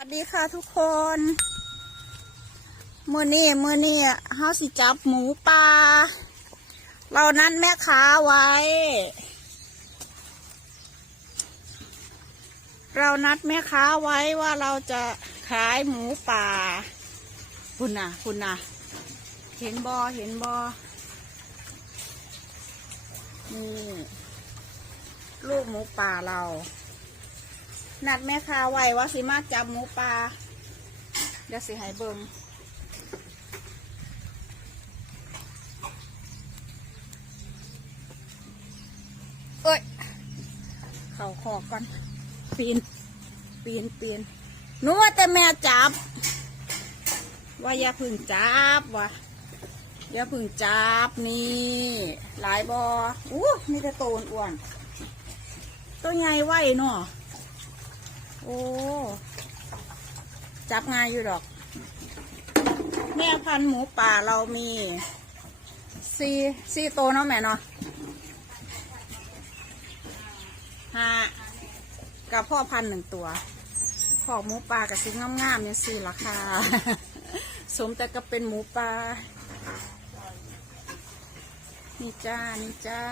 สวัสดีค่ะทุกคนมือนี้มือนี้เฮาสิจับหมูป่าเรานัดแม่ค้าไว้ เรานัดแม่ค้าไว้ว่าเราจะขายหมูป่าคุณน่ะคุณน่ะเห็นบอเห็นบอนี่ลูกหมูป่าเรา นัดแม่ค้าไว้ว่าสิมาจับหมูป่าเดี๋ยวสิให้เบิงเอ้ย เข่าคอกก่อน ปีน ปีนปีนหนูว่าแต่แม่จับ ว่าอย่าพึ่งจับวะอย่าพึ่งจับนี่ หลายบออู้นี่แต่โตนอ้วน ตัวใหญ่ไว้เนาะ อ้จับง่ายอยู่ดอก แม่พันธุ์หมูป่าเรามีสี่สี่โตวเนาะแม่เนาะห้ากับพ่อพันธุ์หนึ่งตัวพ่อหมูป่ากับสีงามๆเนี่ยสี่ราคาสมแต่ก็เป็นหมูป่านี่จ้า นี่จ้า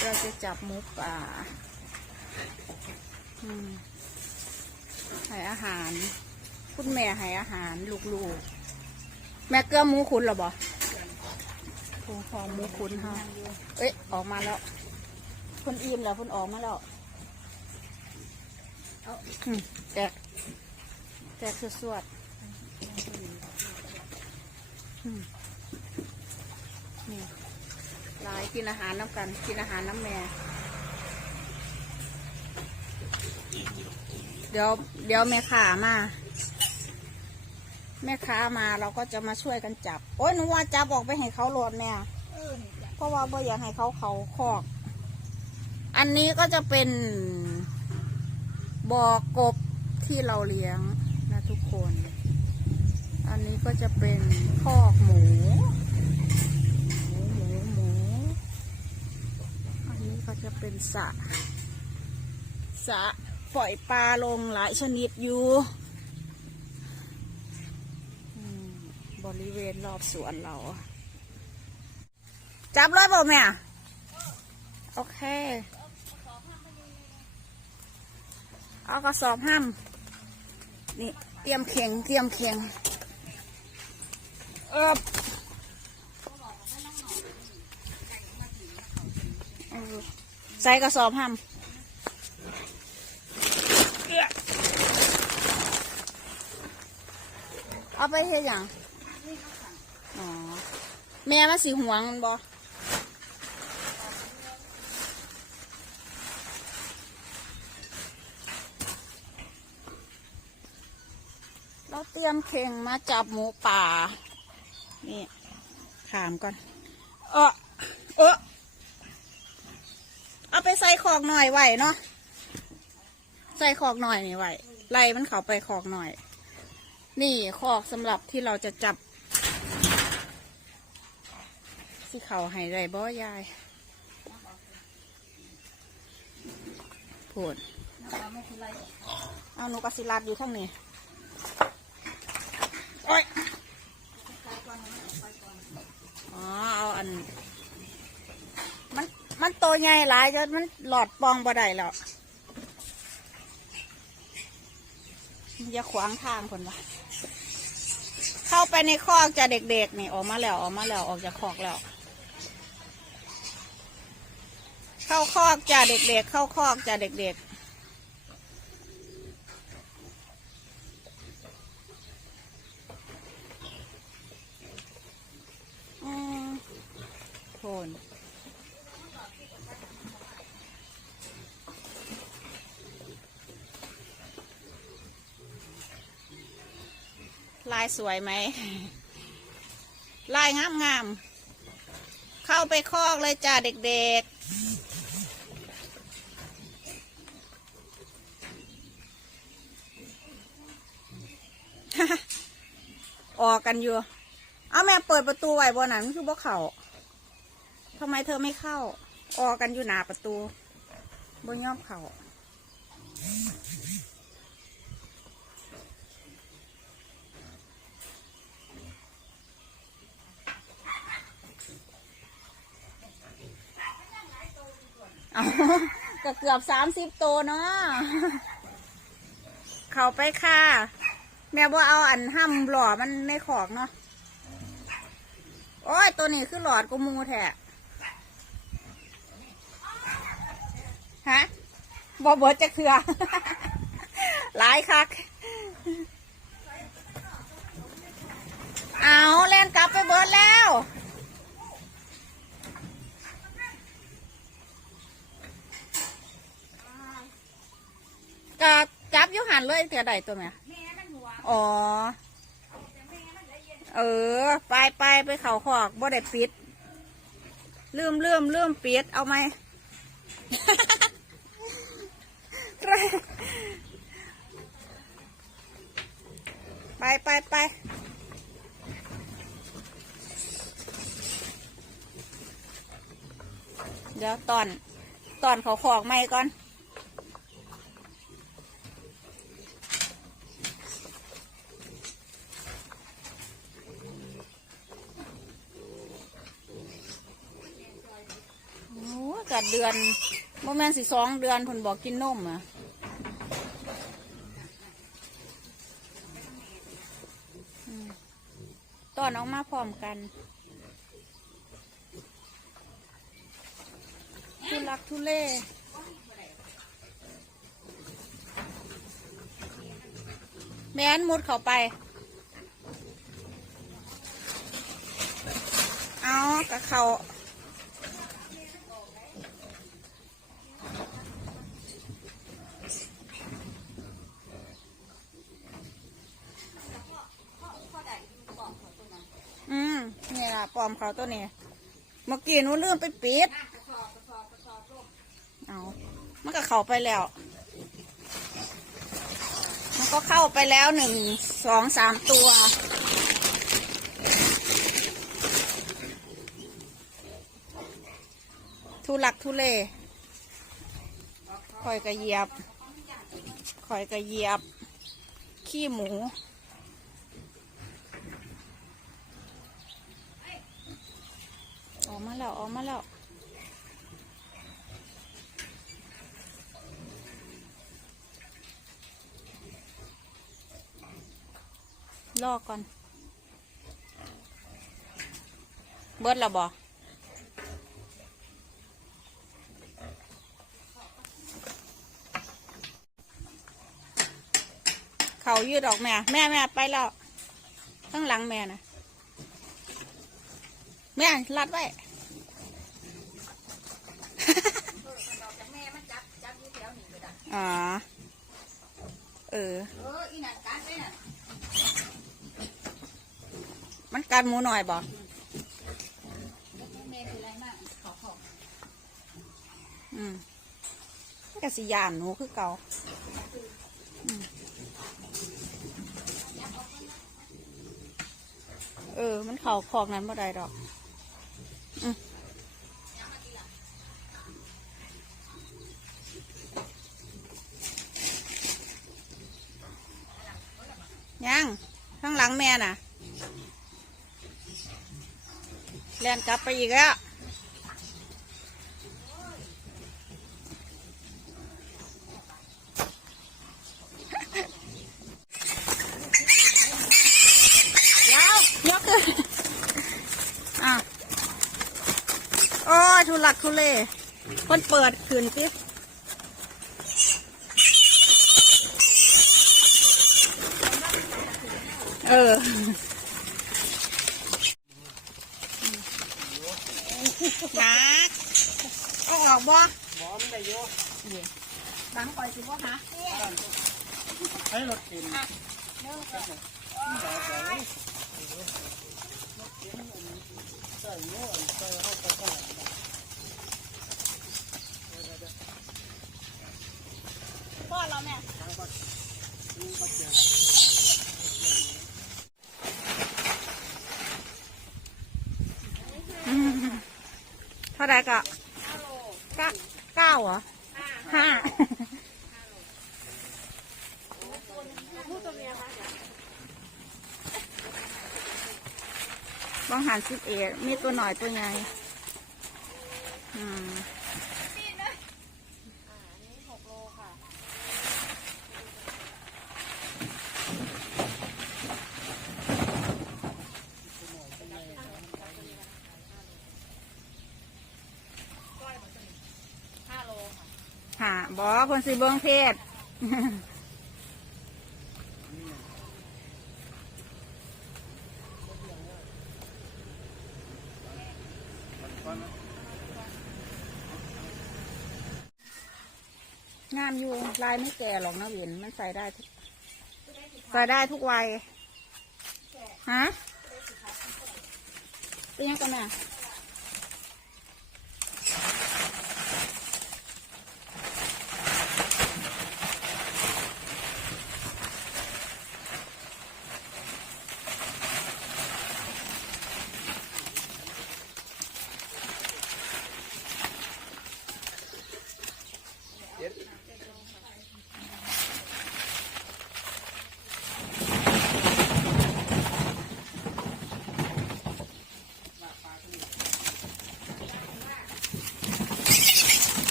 เราจะจับหมูป่า อืมให้อาหาร คุณแม่ให้อาหารลูกๆ แม่เกลือหมูคุณหรอบ่ถุงหอมหมูคุณฮะเอ้ยออกมาแล้วคุณอิ่มแล้วคุณออกมาแล้วแจกแจกสวดๆนี่ลายกินอาหารน้ำกัน กินอาหารน้ำแม่ ดี๋ยวเดี๋ยวแม่ค้ามา แม่ค้ามาเราก็จะมาช่วยกันจับ โอ้ยหนูว่าจับออกไปให้เขาโหลดแม่เพราะว่าบ่อยากให้เขาเขาคอก อันนี้ก็จะเป็นบ่อกบที่เราเลี้ยงนะทุกคน อันนี้ก็จะเป็นคอกหมูหมูหมูหมูอันนี้ก็จะเป็นสระสระ ปล่อยปลาลงหลายชนิดอยู่อืมบริเวณรอบสวนเรา จับเลยบอกแม่ โอเค เอากระสอบห้ามนี่ เตรียมเข่งเตรียมเข่งเอบเออใส่กระสอบห้าม เอาไปเฮ็ดหยังอ๋อ แม่มาสีหวงมันบอเราเตรียมเข่งมาจับหมูป่า นี่ขามก่อน เออเออเอาไปใส่ขอกหน่อยไหวเนาะ ใส่ขอกหน่อยนี่ไหวไล่มันเข้าไปขอกหน่อย นี่คอกสำหรับที่เราจะจับ สิเขาให้ไรบ่ยายพูดเอาหนูกระสิลัดอยู่ข้างนี้โอ้ยอ๋อเอาอัน มัน มันโตใหญ่หลายจนมันหลอดปองบ่ได้แล้ว อย่าขวางทางคนวะเข้าไปในคอกจะเด็กๆนี่ออกมาแล้วออกมาแล้วออกจากคอกแล้ว เข้าคอกจะเด็กๆเข้าคอกจะเด็กๆโทนายสวยไหม ลายงามงามๆเข้าไปคอกเลยจ้าเด็กๆ ออกกันอยู่ เอาแม่เปิดประตูไว้บนนั้นคือบ่เขาทำไมเธอไม่เข้า ออกกันอยู่หน้าประตูบนยอมเขา ก็เกือบสามสิบตัวเนาะเข้าไปค่ะ แม่ว่าเอาอันห้ำหล่อมันในขอกเนาะโอ้ย ตัวนี้คือหลอดกูมูแท้ฮะบอเบิร์ดจะเถื่อหลายคัก เอาเล่นกลับไปเบิร์ดแล้ว ก็จับอยุหันเลยเถื่อใดตัวแม่อ๋อ เออ ไปไปไปเขาขอกบ่ได้ปิดลืมลืมลืมปิดเอาไหมไปไปไปเดี๋ยวตอน ตอนเขาขอกไม่ก่อน โอ้ กัดเดือนโมแมนสิสองเดือนผนบอกกินนมอะอืมตอนออกมาพร้อมกันทุลักทุเลแม่นมุดเข้าไป เอากระเขา อืมนี่ล่ะปลอ มเขาตัวนี้เมื่อกี้หนูลืมไปปิดเอามันก็เข้าไปแล้ว มันก็เข้าไปแล้วหนึ่งสองสามตัวทุลักทุเลคอยกระเยียบคอยกระเยียบ ขี้หมู ออกมาแล้วออกมาแล้วรอก่อน เบิดแล้วบอเขายืดออกแม่ แม่แม่ไปแล้วข้างหลังแม่นะแม่รัดไว้ อ๋อ เออมันกันหมูหน่อยบ่อืมมันก็สิยานหนูคือเก่าอืมเออ มันเข่าคอกนั้นบ่ได้ดอก ยังข้างหลังแม่น่ะเล่นกลับไปอีกแล้วยวยกขึ้นอะโอ้ทุลักทุเลคนเปิดขืนสิ เออนักเอาออกบ่หมอมันได้เยอะบังปล่อยสิบ่คะให้รถกินพ่อเราแม่อืมเท่าไหรก็เก้าเก้าเหรอห้าบางหันสิบเอ็ดมีตัวหน่อยตัวใหญ่อืม บอคนสิเบิ้งเพศงามอยู่ลายไม่แก่หรอกนะเวียนมันใส่ได้ทุกใส่ได้ทุกวัยฮะเป็นยังกันน่ะ